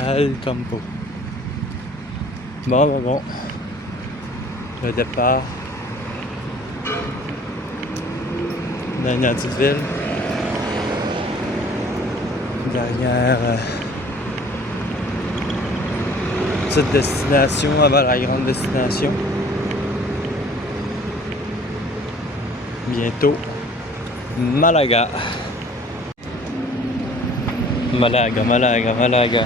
El Campo. Bon. Le départ dernière petite ville. Dernière petite destination avant la grande destination. Bientôt Malaga. Malaga.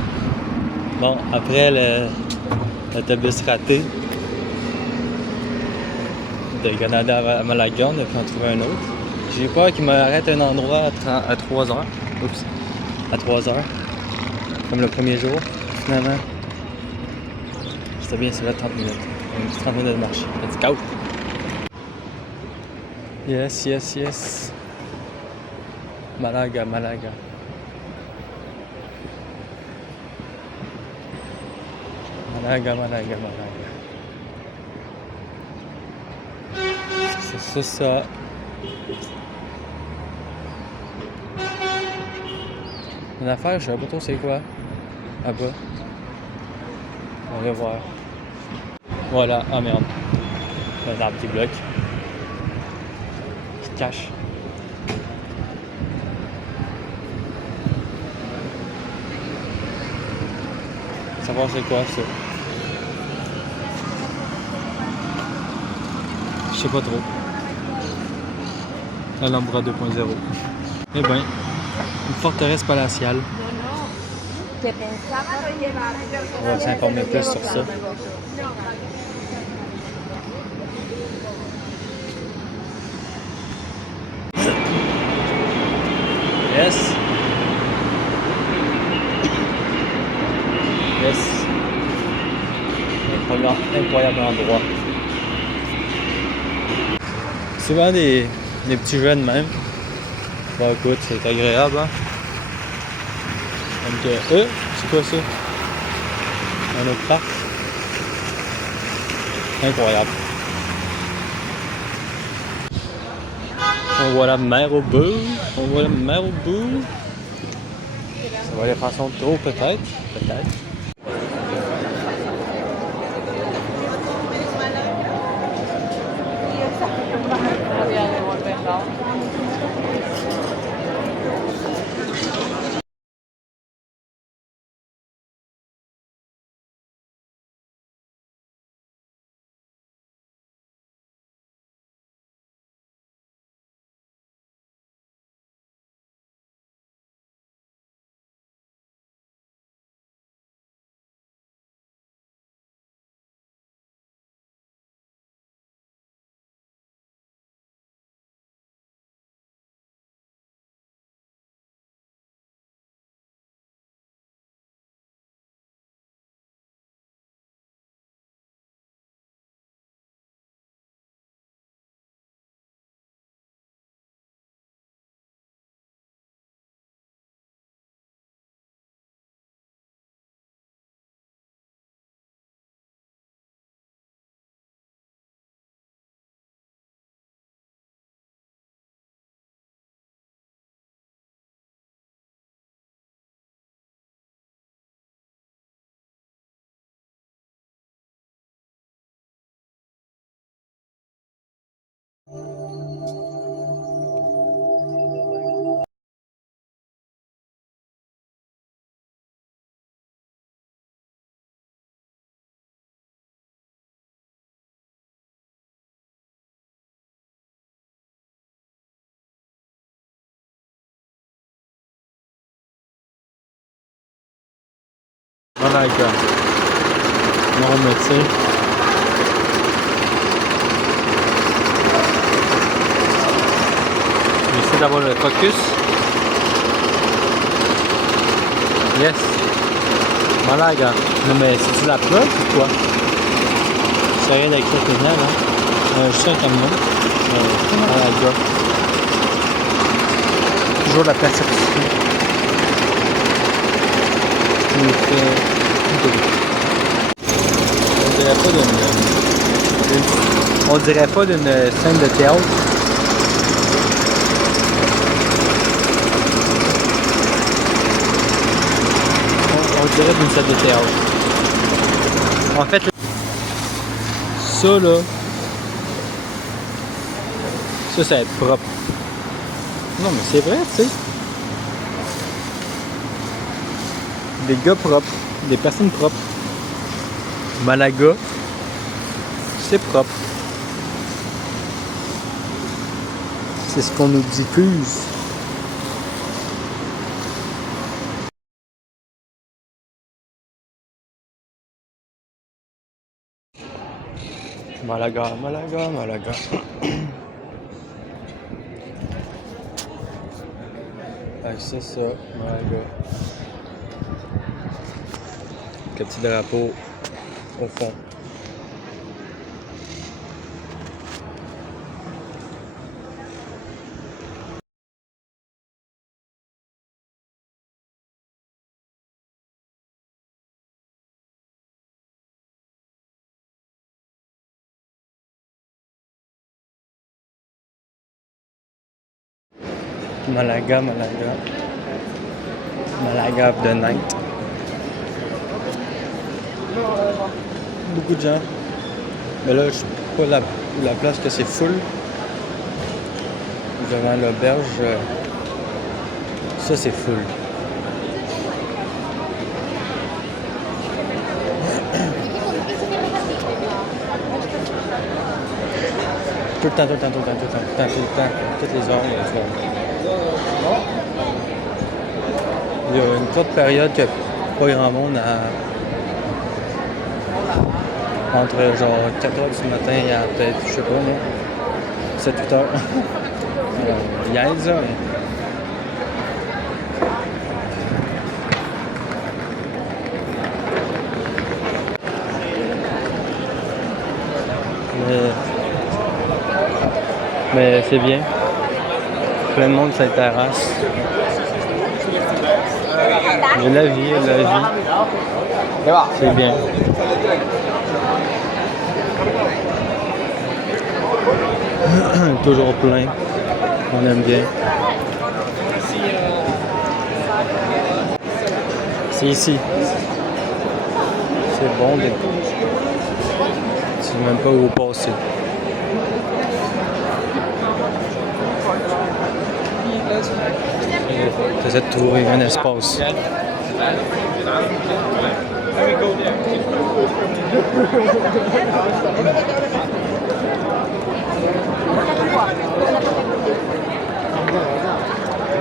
Bon, après l'autobus raté de Granada à Malaga, on a pu en trouver un autre. J'ai peur qu'il m'arrête un endroit à 3 heures. Oups, à 3 heures. Comme le premier jour, finalement. C'était bien, c'est là 30 minutes. Une petite 30 minutes de marche. Let's go! Yes. Malaga. C'est ça. Une affaire, je sais pas trop c'est quoi. Là-bas. On va voir. Voilà, ah merde. Un arbre qui bloque. Qui cache. Savoir c'est quoi ça. Je sais pas trop. Alhambra 2.0. Eh ben, une forteresse palatiale. On va s'informer plus sur ça. Yes. Incroyable endroit. Souvent des petits jeunes même. Bon écoute, c'est agréable hein. Donc c'est quoi ça? Un autre parc. Incroyable. On voit la mer au bout. Ça va aller faire son tour peut-être. Malaga. Mon médecin. J'essaie d'avoir le focus. Yes. Malaga. Non mais c'est-tu la plug ou quoi? C'est rien avec ça maintenant là. Juste un camion. Malaga. Toujours la perception. On dirait pas d'une scène de théâtre. On dirait d'une salle de théâtre. En fait, ça là, ça va être propre. Non mais c'est vrai, tu sais. Des gars propres, des personnes propres. Malaga, c'est propre. C'est ce qu'on nous diffuse. Malaga, Malaga, Malaga. C'est ça, Malaga. Le petit drapeau au fond. Malaga, Malaga. Malaga of the night. Beaucoup de gens. Mais là, je sais pas la place que c'est full. Devant l'auberge, ça c'est full. Tout le temps, toutes les heures, il y a du monde. Il y a une courte période qu'il n'y a pas grand monde entre genre 4h du matin et peut-être, je sais pas, 7-8 heures. Il y a ça, mais c'est bien. Plein de monde sur les terrasses. J'ai la vie. C'est bien. Toujours plein. On aime bien. C'est ici. C'est bon. Tu sais même pas où passer. J'essaie de trouver un espace.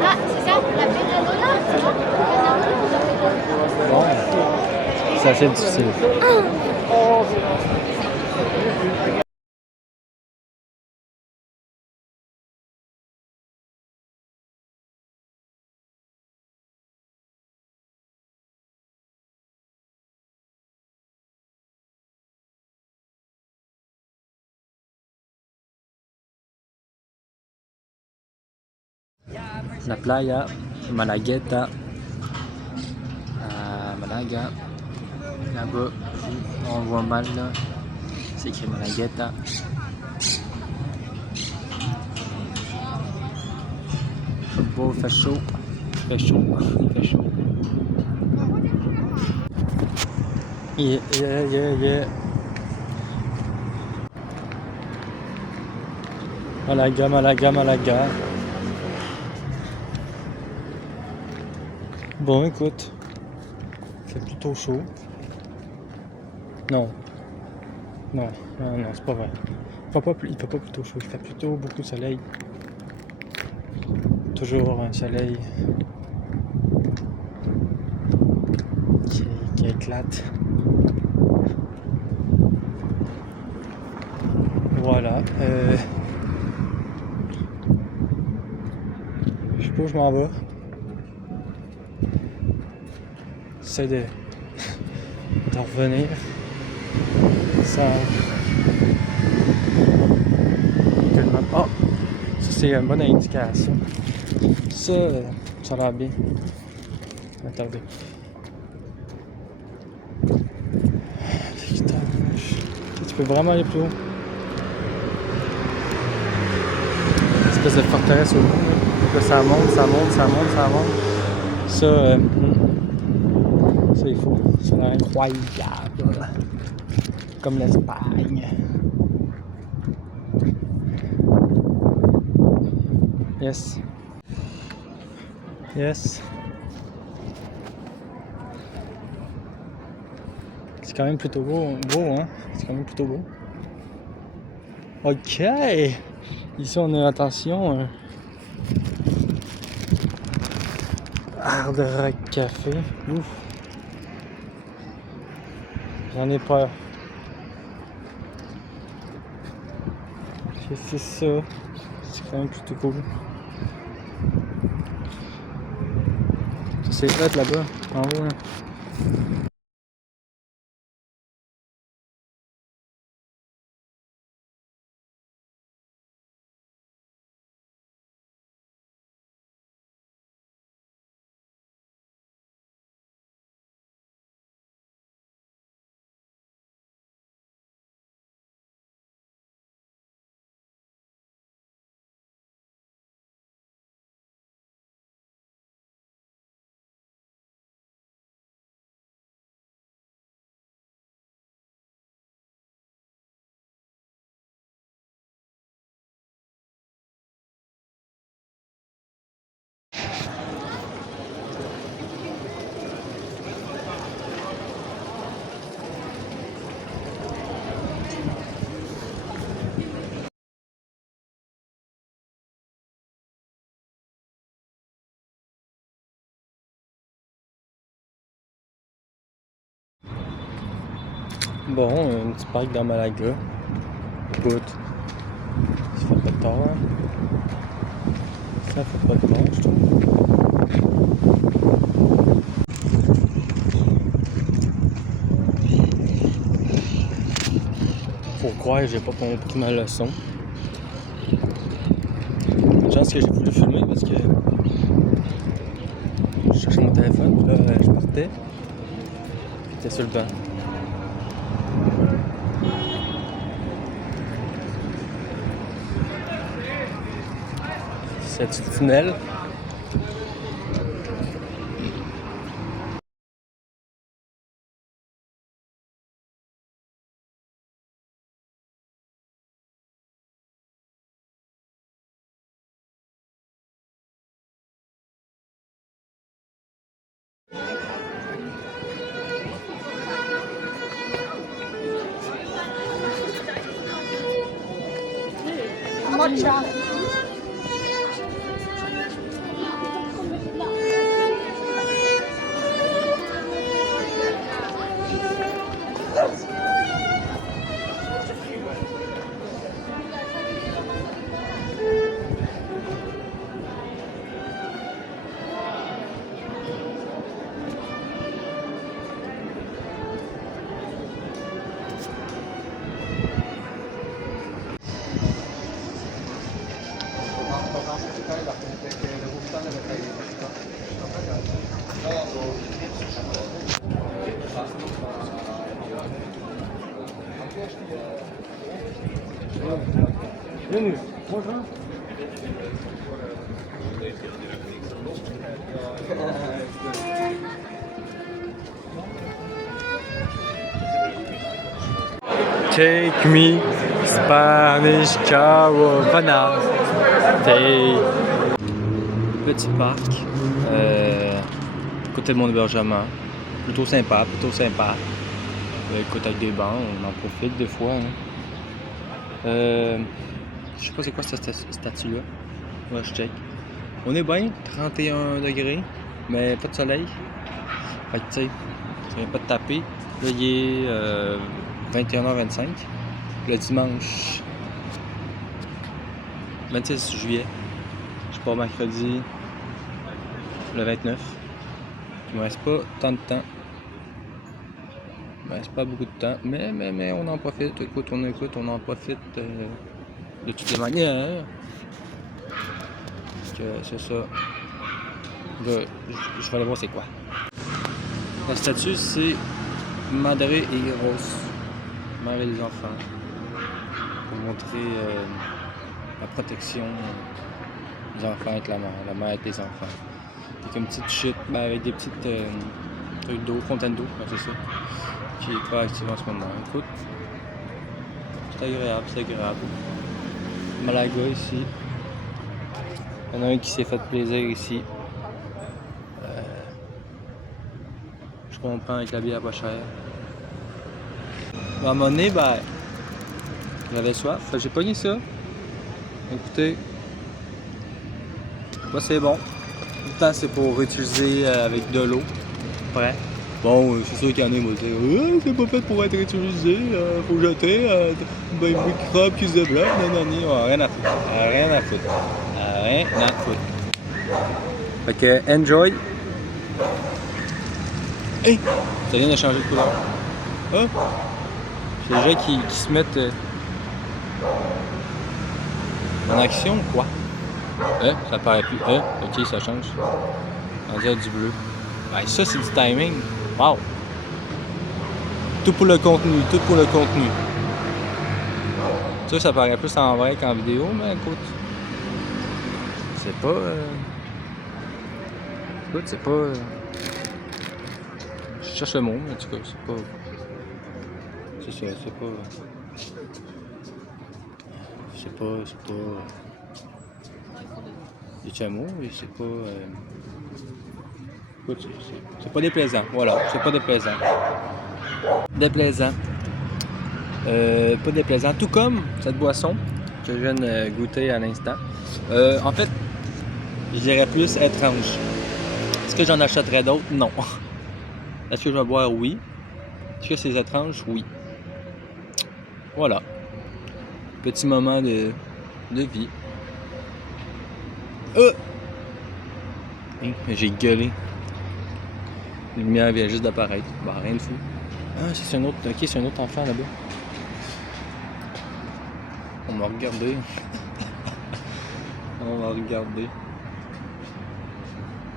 Ah, c'est ça, la pédalola. Bon, c'est assez difficile. La playa Malagueta à Malaga. Là-bas, on voit mal là. C'est écrit Malagueta. Beau, il fait chaud. Il fait chaud. Yeah. Malaga. Bon, écoute, il fait plutôt chaud. Non, c'est pas vrai. Il fait pas plutôt chaud, il fait plutôt beaucoup de soleil. Toujours un soleil qui éclate. Voilà. Je sais pas où je m'en vais. J'essaie de revenir sans tellement. Oh! Ça c'est une bonne indication. Ça a l'air bien. Attendez. Tu peux vraiment aller plus haut. Une espèce de forteresse au bout. Ça monte. Ça Ça, il faut. Ça a l'air incroyable. Comme l'Espagne. Yes. Yes. C'est quand même plutôt beau, hein? C'est quand même plutôt beau. Ok! Ici, on a, attention, Hard Rock Café. Ouf! J'en ai peur. C'est ça. C'est quand même plutôt cool. Ça, c'est fait là-bas, en haut, hein. Bon, un petit parc dans Malaga. Écoute, ça fait pas de tort, hein? Ça fait pas de tort, je trouve. Faut croire que j'ai pas compris ma leçon. Une chance que j'ai voulu filmer parce que je cherchais mon téléphone, puis là je partais. Puis j'étais sur le banc. Cette petite tunnel. Mocha. Bienvenue. Bonjour. Take me Spanish Caravana. Petit parc, côté de mon hébergement. Plutôt sympa, plutôt sympa. Écoute, avec des bancs, on en profite des fois. Hein. Je sais pas c'est quoi cette statue-là. Ouais, je check. On est bien, 31 degrés, mais pas de soleil. Fait que tu sais, ça vient pas de taper. Là, il est 21h25. Le dimanche 26 juillet. Je pars mercredi le 29. Il me reste pas tant de temps. Il me reste pas beaucoup de temps. Mais on en profite. Écoute, on en profite de toutes les manières. C'est ça. Là, je vais aller voir c'est quoi. La statue, c'est Madre et Eros, mère et les enfants, pour montrer la protection des enfants avec la mère et des enfants. Avec une petite chute, avec des petites truc d'eau, fontaine d'eau, c'est ça. Qui est pas active en ce moment. Écoute, c'est agréable, c'est agréable. Malaga ici. Il y en a un qui s'est fait plaisir ici. Je comprends avec la bière pas chère. À un moment donné, ben, j'avais soif, fait que j'ai pogné ça. Écoutez, bah, c'est bon. Le temps, c'est pour utiliser avec de l'eau. Ouais. Bon, c'est sûr qu'il y en a qui vont dire c'est pas fait pour être utilisé, faut jeter, ben, microbe qui se développe, non, rien à foutre. Rien à foutre. Rien à foutre. Fait que, enjoy. Hey! Ça vient de changer de couleur. Ah! C'est les gens qui se mettent en action ou quoi? Ça paraît plus. Ok, ça change. On dirait du bleu. Ben, ça, c'est du timing. Wow! Tout pour le contenu, tout pour le contenu. Ça paraît plus en vrai qu'en vidéo, mais écoute. C'est pas. Écoute, c'est pas. Je cherche le mot, mais en tout cas, c'est pas. C'est ça, c'est pas. C'est pas. Des chameaux, et c'est pas. Écoute, c'est pas déplaisant. Voilà, c'est pas déplaisant. Déplaisant. Pas déplaisant. Tout comme cette boisson que je viens de goûter à l'instant. En fait, je dirais plus étrange. Est-ce que j'en achèterais d'autres? Non. Est-ce que je vais boire? Oui. Est-ce que c'est étrange? Oui. Voilà. Petit moment de vie. J'ai gueulé. La lumière vient juste d'apparaître. Bah, rien de fou. Ah, c'est un autre. Ok, c'est un autre enfant là-bas. On m'a regardé. On m'a regardé.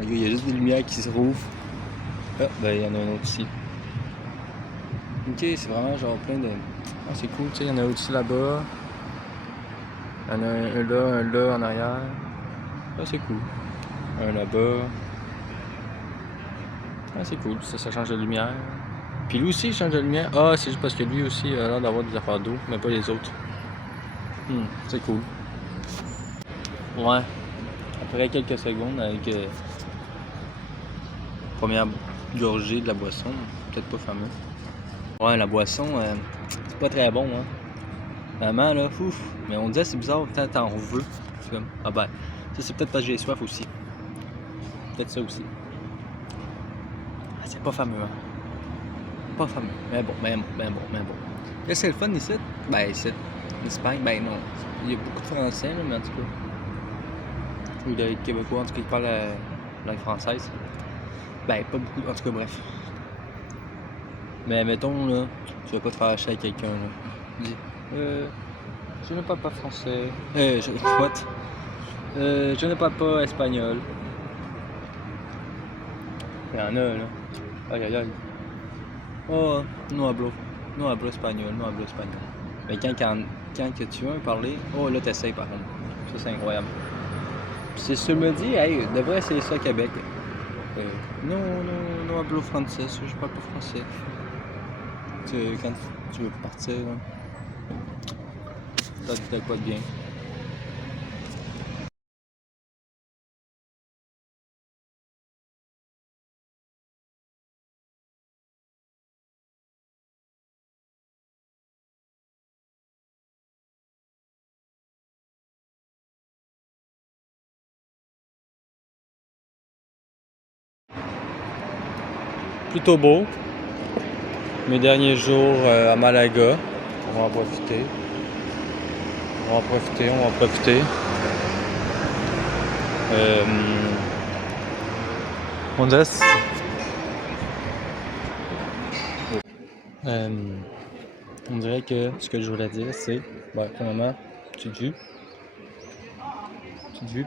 Il y a juste des lumières qui se rouvrent. Ah, ben il y en a un autre ici. Ok, c'est vraiment genre plein de. Ah, c'est cool, tu sais, il y en a aussi là-bas. Il y en a un là, en arrière. Ah, c'est cool. Un là-bas. Ah, c'est cool, ça change de lumière. Puis lui aussi, il change de lumière. Ah, c'est juste parce que lui aussi a l'air d'avoir des affaires d'eau, mais pas les autres. C'est cool. Ouais. Après quelques secondes, avec première gorgée de la boisson, peut-être pas fameux. Ouais, la boisson, c'est pas très bon, hein. Vraiment, là, ouf. Mais on disait c'est bizarre, peut-être t'en veux. C'est comme, ah ben, c'est peut-être parce que j'ai soif aussi. Peut-être ça aussi. Ah, c'est pas fameux, hein. Pas fameux. Mais bon. Là, c'est le fun ici. Ben, ici. En Espagne, ben non. Il y a beaucoup de Français, là, mais en tout cas. Ou de Québécois, en tout cas, qui parlent la langue française. Ben, pas beaucoup. En tout cas, bref. Mais mettons, là, tu vas pas te faire acheter avec quelqu'un, là. Dis, je ne parle pas français. Je ne parle pas espagnol. Il y en a, là. Aïe. Oh, no hablo espagnol. Mais quand que tu veux parler, oh là, t'essayes par contre. Ça, c'est incroyable. Puis c'est ce que je me dis, hey, devrait essayer ça au Québec. No hablo français, je parle pas français. Quand tu veux partir, t'as quoi de bien. Plutôt beau. Mes derniers jours à Malaga. On va en profiter. On dirait on dirait que ce que je voulais dire c'est premièrement, petite vue. On dirait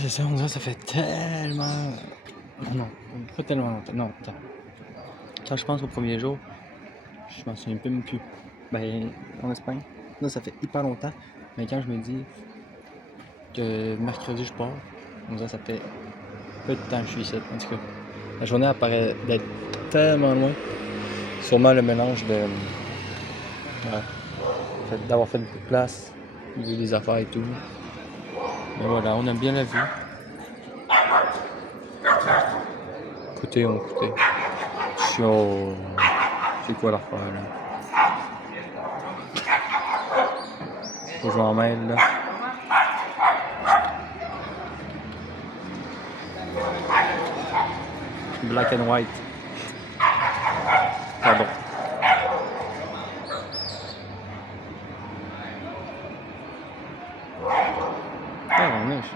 c'est ça, ça fait tellement. Non, pas tellement longtemps. Non, attends. Quand je pense au premier jour, je m'en souviens même plus. Ben, en Espagne, là, ça fait hyper longtemps. Mais quand je me dis que mercredi, je pars, on dirait ça fait peu de temps que je suis ici, en tout cas. La journée apparaît d'être tellement loin. Sûrement le mélange de... Ouais. D'avoir fait beaucoup de place, vu des affaires et tout. Mais voilà, on aime bien la vue. Écoutez, écoutez. C'est quoi l'affaire là? Faut que je m'en mêle là. Black and white. Pardon. Ah, on neige.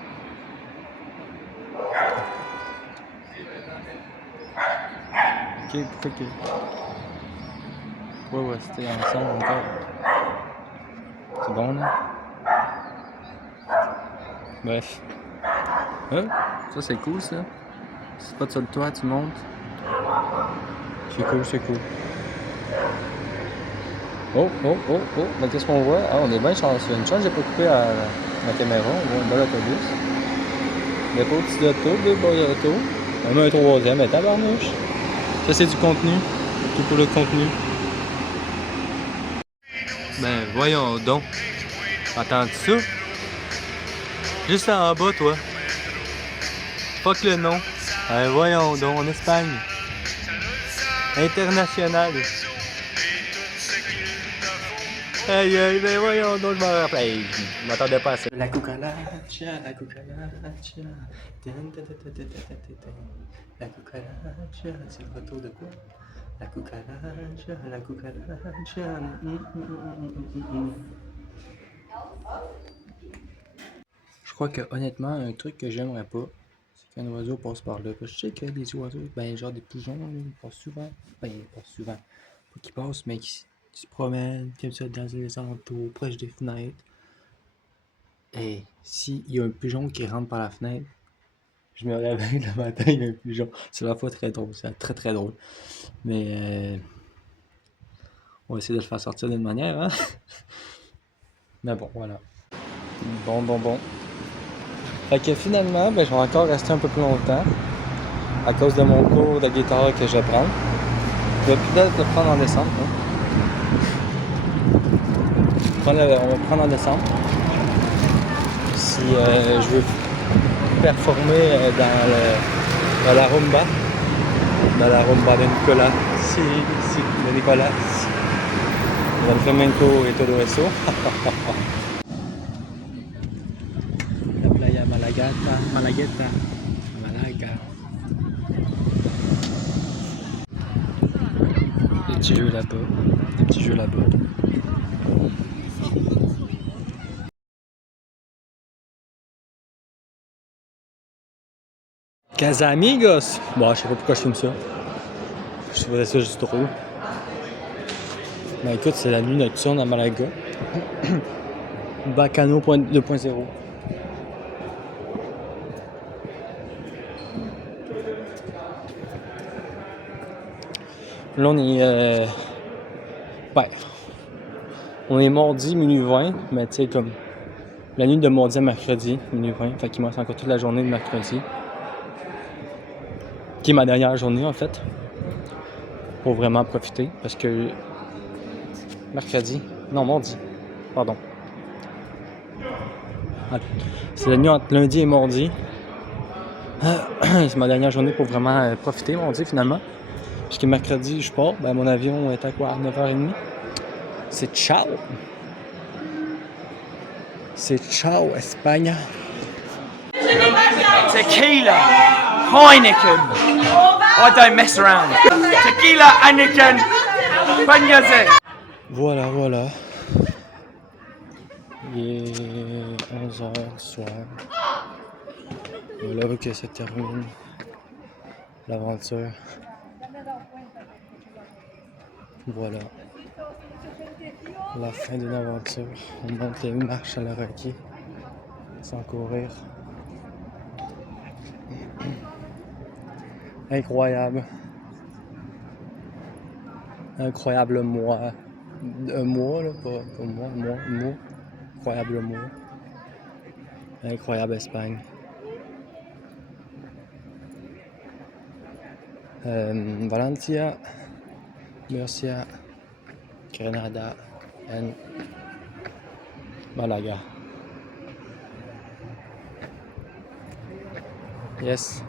Ok, pourquoi rester ensemble encore? C'est bon là? Bref. Ça c'est cool ça. C'est pas de ça le toit, tu montes. C'est cool, c'est cool. Oh, mais qu'est-ce qu'on voit? Ah, on est bien chanceux. Une chance, j'ai pas coupé ma caméra. On voit un bel autobus. Des beaux petits autos, deux beaux autos. On a un troisième, mais tabarnouche. Ça, c'est du contenu. Tout pour le contenu. Ben, voyons donc. Entends-tu ça? Juste en bas, toi. Fuck le nom. Voyons donc, en Espagne. International. Aïe, aïe, ben voyons donc, je m'en rappelle. Hey, je m'attendais pas à ça. La cucaracha, la cucaracha. La cucaracha, c'est le retour de quoi? La cucaracha, la cucaracha. Je crois que honnêtement, un truc que j'aimerais pas, c'est qu'un oiseau passe par là. Parce que je sais que les oiseaux, ben genre des pigeons, ils passent souvent. Ben, ils passent souvent. Pas qu'ils passent, mais qui se promènent comme ça dans les alentours, proche des fenêtres. Et s'il y a un pigeon qui rentre par la fenêtre, je me réveille le matin, il y a un pigeon. C'est la fois très drôle, c'est très très drôle. Mais on va essayer de le faire sortir d'une manière, hein. Mais bon, voilà. Bon. Fait que finalement, ben, je vais encore rester un peu plus longtemps à cause de mon cours de guitare que je vais prendre. Je vais peut-être le prendre en décembre. Hein. On va prendre en décembre. Si je veux performer dans la rumba. Dans la rumba de Nicolas. De Nicolas. Dans le flamenco et todo eso. La playa Malagueta. Malaga. Des petits jeux là-bas. Casa amigos! Bon, je sais pas pourquoi je filme ça. Je faisais ça juste drôle. Ben écoute, c'est la nuit nocturne à Malaga. Bacano 2.0. Là, on est... Ouais. On est mardi, minuit 20, mais tu sais, comme... La nuit de mardi à mercredi, minuit 20. Fait qu'il me reste encore toute la journée de mercredi. Qui est ma dernière journée, en fait. Pour vraiment profiter, parce que... Mardi. Pardon. C'est la nuit entre lundi et mardi. C'est ma dernière journée pour vraiment profiter, mardi, finalement. Puisque mercredi, je pars. Ben, mon avion est à quoi? À 9h30. C'est ciao! C'est ciao, Espagne! Tequila, Heineken. I don't mess around. Tequila, Heineken, Bagnoset. Voilà. Il est 11h du soir. Voilà que ça termine l'aventure. Voilà. La fin d'une aventure. On monte les marches à la Rocky sans courir. Incroyable. Incroyable mois. Un mois, là, pas mois. Incroyable mois. Incroyable Espagne. Valencia, Murcia, Grenada, and Malaga. Yes.